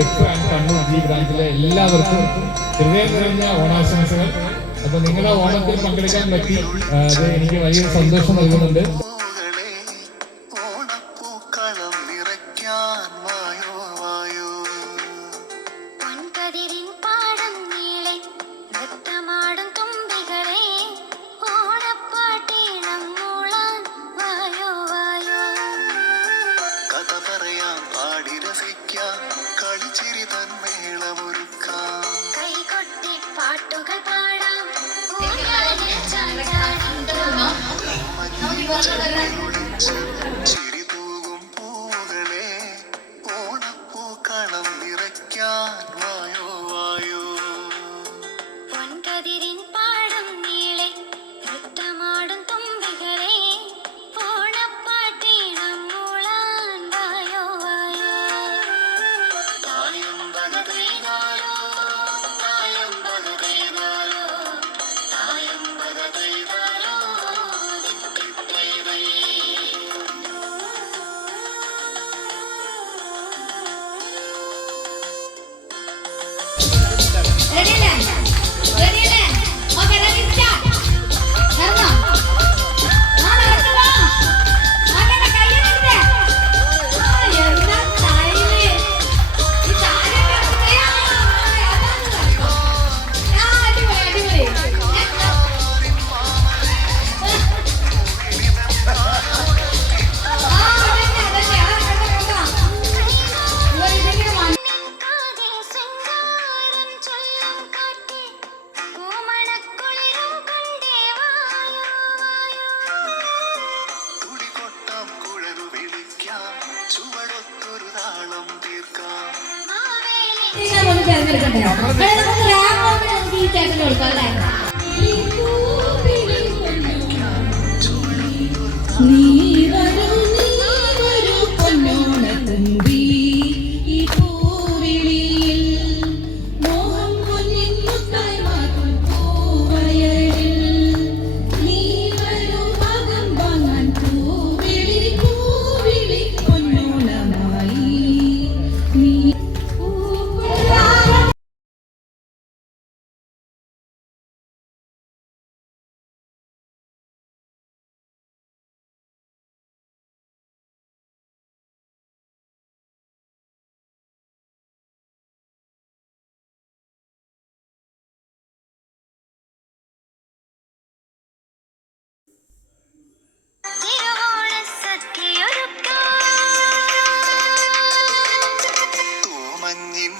F and Kannur G ബ്രാഞ്ചിലെ എല്ലാവർക്കും ഹൃദയം നിറഞ്ഞ ഓണാശംസകൾ. അപ്പൊ നിങ്ങളെ ഓണത്തിൽ പങ്കെടുക്കാൻ പറ്റി അത് എനിക്ക് വലിയ സന്തോഷം നൽകുന്നുണ്ട്. ചിരിതൂകും പൂവുകളെ ഓണപ്പൂക്കളം നിറയ്ക്കാൻ വായോ വായോ. പൊൻകതിരിൻ പാടം നീളെ നൃത്തമാടും തുമ്പികളെ ഓണപ്പാട്ടീണം മൂളാൻ വായോ വായോ. തായം പകതൈതാലോ തായം പകതൈതാലോ തായം പകതൈതാലോ.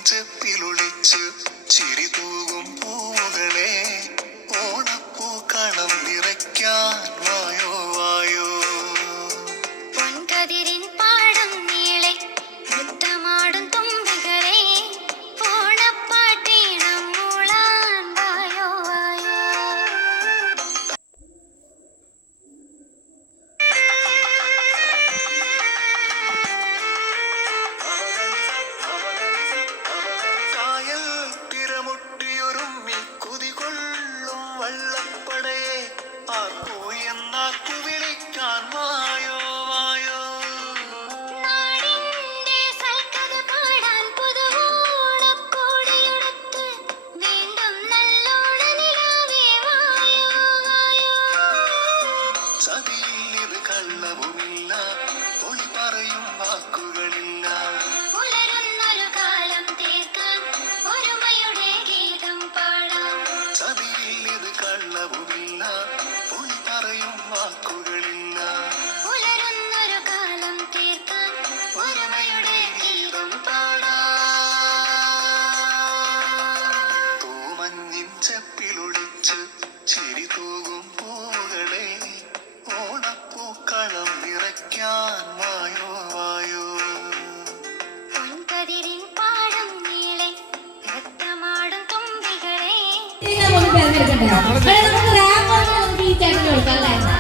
ചെപ്പിലൊളിച്ച് ചിരിതൂകും പൂവുകളെ ഓണപ്പൂക്കളം നിറയ്ക്കാൻ വായോ വായോ. പൊൻകതിരിൻ പാടം നീളെ നൃത്തമാടും തുമ്പികളെ ഓണപ്പാട്ടീണം മൂളാൻ വായോ വായോ. ചതിയിലിത് കള്ളവുമില്ല, ഒളി പറയും വാക്കുകളില്ല. പുലരുന്നൊരു കാലം തീർക്കാൻ ഒരുമയുടെ ഗീതം പാടാം. ചതിയിലിത് കള്ളവുമില്ല, ഒളി പറയും വാക്കുകളില്ല. പുലരുന്നൊരു കാലം തീർക്കാൻ ഒരുമയുടെ ഗീതം പാടാം. തൂമഞ്ഞിൻ ചെപ്പിലൊളിച്ച് ചിരി തൂകും പൂകളെ ഓണപ്പൂക്കളം നിറയ്ക്കാൻ വായോ വായോ. പൊൻകതിരിൻ പാടം നീളെ നൃത്തമാടും തുമ്പികളെ. നമുക്ക് റാപ്പ് ഈ ചേട്ടൻ കൊടുക്കാം അല്ലേ?